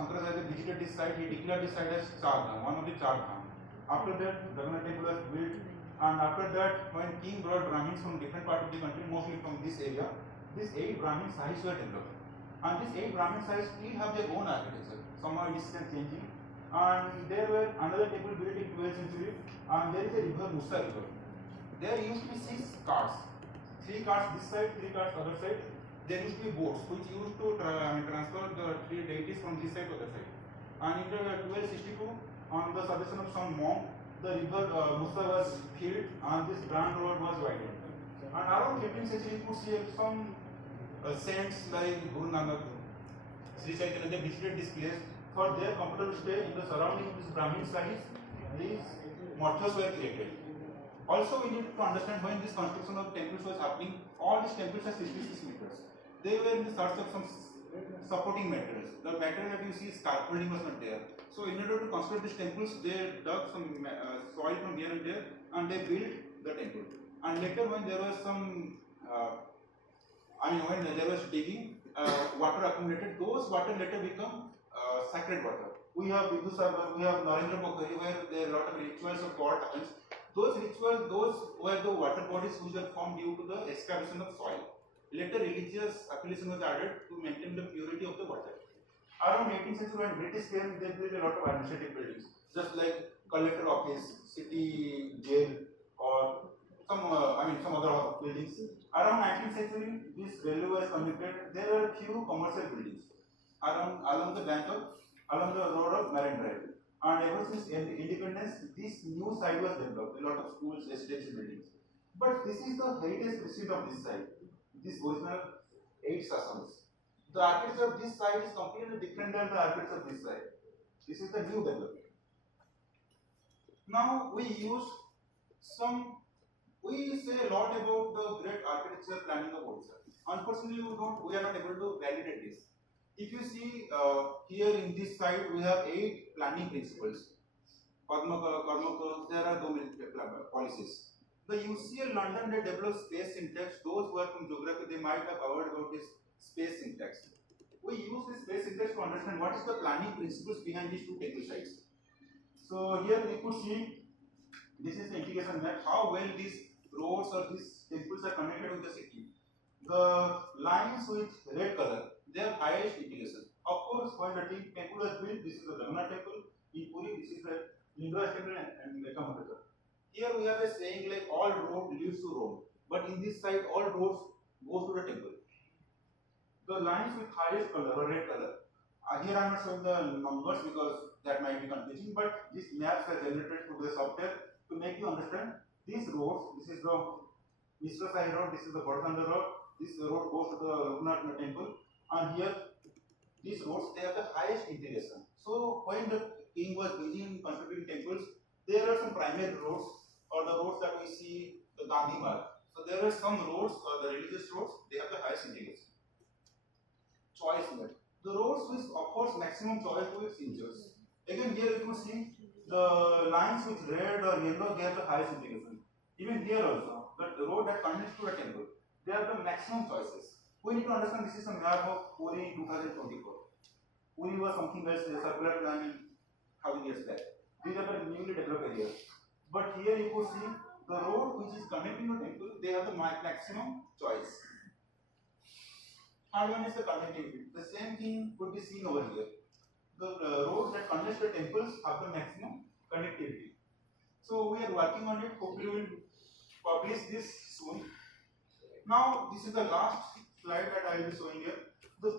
Shankaracharya visited this site, he declared this site as Char Dham, one of the Char Dham. After that, Jagannath temple was built, and after that, when king brought Brahmins from different parts of the country, mostly from this area, these 8 Brahmin sites were developed. And these 8 Brahmin sites still have their own architecture. Somehow it is still changing. And there were another temple built in 12th century, and there is a river, Musa river. There used to be 6 carts. 3 carts this side, 3 carts other side. There used to be boats which used to transfer the 3 deities from this side to other side. And in the 1262, on the suggestion of some monk, the river Musa was filled and this grand road was widened. And around 15th century, you could see some saints like Guru Nanak, Sri Chaitanya, they visited this place for their comfortable stay in the surrounding of this Brahmin sites. These mortars were created. Also, we need to understand when this construction of temples was happening, all these temples are 66 meters. They were in the search of some supporting materials. The material that you see, scaffolding was not there. So, in order to construct these temples, they dug some soil from here and there, and they built the temple. And later, when there was some, when there was digging, water accumulated. Those water later become sacred water. We have Vidhusagar, we have Narendra Pokhari, where there are a lot of rituals of God happens. Those rituals, those were the water bodies which were formed due to the excavation of soil. Later, religious affiliation was added to maintain the purity of the water. Around 18th century, when British came, they built a lot of administrative buildings, just like collector office, city jail, or some other buildings. Around 19th century, this railway was connected. There were few commercial buildings along the road of Marine Drive. And ever since independence, this new site was developed, a lot of schools, residential buildings. But this is the heritage precinct of this site, this original 8 sassans. The architecture of this site is completely different than the architecture of this site. This is the new development. Now we say a lot about the great architecture planning of Odisha. Unfortunately, we are not able to validate this. If you see here in this site, we have 8 planning principles. Padmaka, Karmaka, there are policies. The UCL London, they developed space syntax. Those who are from geography, they might have heard about this space syntax. We use this space syntax to understand what is the planning principles behind these 2 temple sites. So here we could see, this is the integration map, how well these roads or these temples are connected with the city. The lines with red color, they have highest integration. Of course, when the temple was built, this is the Jagannath temple. In Puri, this is the Lingara temple and Lekamata. Here we have a saying like all road leads to Rome. But in this side, all roads go to the temple. The lines with highest color or red color. Here I am not showing the numbers because that might be confusing, but these maps are generated through the software to make you understand these roads. This is the Mishra Sai road, this is the Bardhanda road, this road goes to the Raghunath temple, and here these roads, they have the highest integration. So when the king was busy in constructing temples, there are some primary roads or the roads that we see, the Gandhi Marg. So there are some roads, the religious roads, they have the highest integration. Choice mode. The roads which offers maximum choice to its users. Again, here you can see the lines with red or yellow, they have the highest integration. Even here also, the road that connects to the temple, they have the maximum choices. We need to understand this is a map of Puri in 2024. Puri was something else, a circular plan in 1,000 years back. These are the newly developed areas. But here you could see the road which is connecting the temple, they have the maximum choice. Third one is the connectivity. The same thing could be seen over here. The roads that connect the temples have the maximum connectivity. So we are working on it. Hopefully we will publish this soon. Now this is the last slide that I will be showing here. The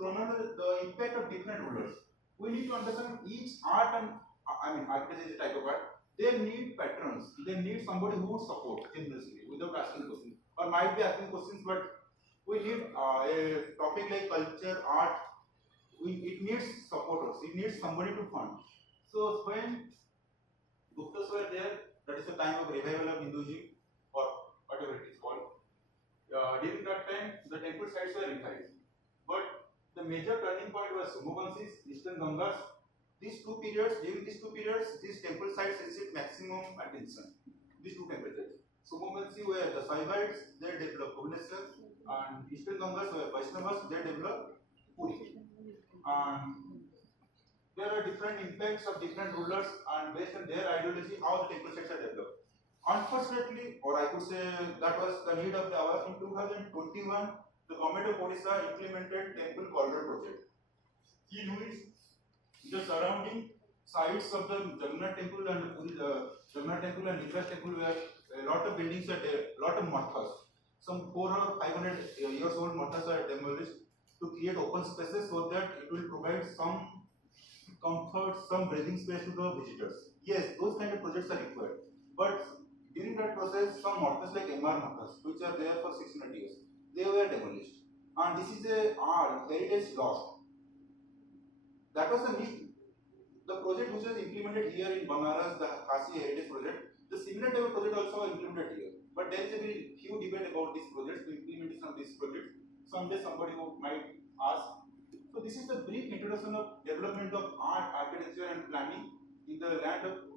impact of different rulers. We need to understand each art and architecture is a type of art. They need patrons. They need somebody who would support generously without asking questions. Or might be asking questions, but we need a topic like culture, art. It needs supporters. It needs somebody to fund. So when Guptas were there, that is the time of revival of Hinduism or whatever it is called. During that time, the temple sites were revived. But the major turning point was Somavansis, Eastern Gangas. During these two periods, these temple sites received maximum attention. These 2 temple sites. Somavansi were the Saivites, they developed Bhubaneswar, and Eastern Gangas were Vaishnavas, they developed Puri. And there are different impacts of different rulers, and based on their ideology, how the temple sites are developed. Unfortunately, or I could say that was the need of the hour, in 2021, the government of Odisha implemented Temple Corridor project, in which the surrounding sites of the Jagannath temple and Puri, Jagannath temple and Lingras temple where a lot of buildings are there, lot of mathas. Some 400 or 500 years old mathas are demolished to create open spaces so that it will provide some comfort, some breathing space to the visitors. Yes, those kind of projects are required. But during that process, some mathas like MR mathas, which are there for 600 years, they were demolished. And this is a heritage loss. That was the need. The project which was implemented here in Banaras, the Kasi Heritage Project, the similar type of project also was implemented here. But there is a very few debate about these projects, the implementation of these projects. Someday somebody who might ask. So this is the brief introduction of development of art, architecture and planning in the land of